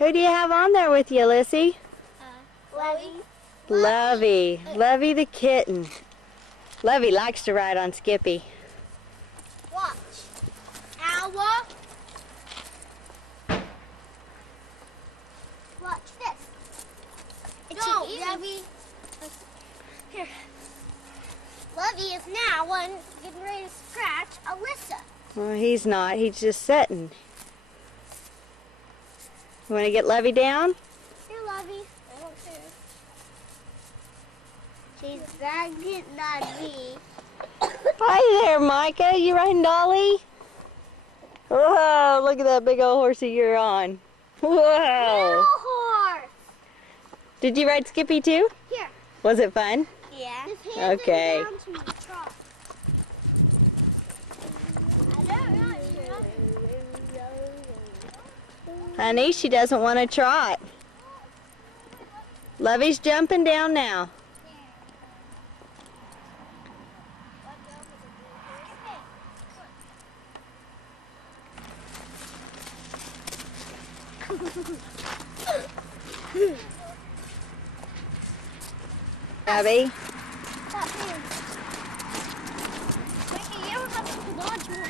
Who do you have on there with you, Lissy? Lovey. Lovey. Lovey the kitten. Lovey likes to ride on Skippy. Watch. Owl. Watch this. Go, Lovey. Here. Lovey is now getting ready to scratch Alyssa. Well, he's not. He's just sitting. You want to get Lovey down? Here, Lovey. She's dragging Lovey. Hi there, Micah. You riding Dolly? Whoa, look at that big old horsey you're on. Whoa. Little horse. Did you ride Skippy too? Here. Was it fun? Yeah. Okay. Honey, she doesn't want to trot. Lovey's jumping down now. Abby?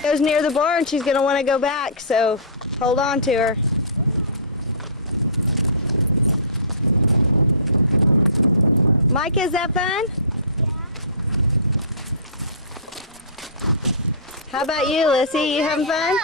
Goes near the barn, she's going to want to go back, so hold on to her. Micah, is that fun? How about you, Lissy? You having fun?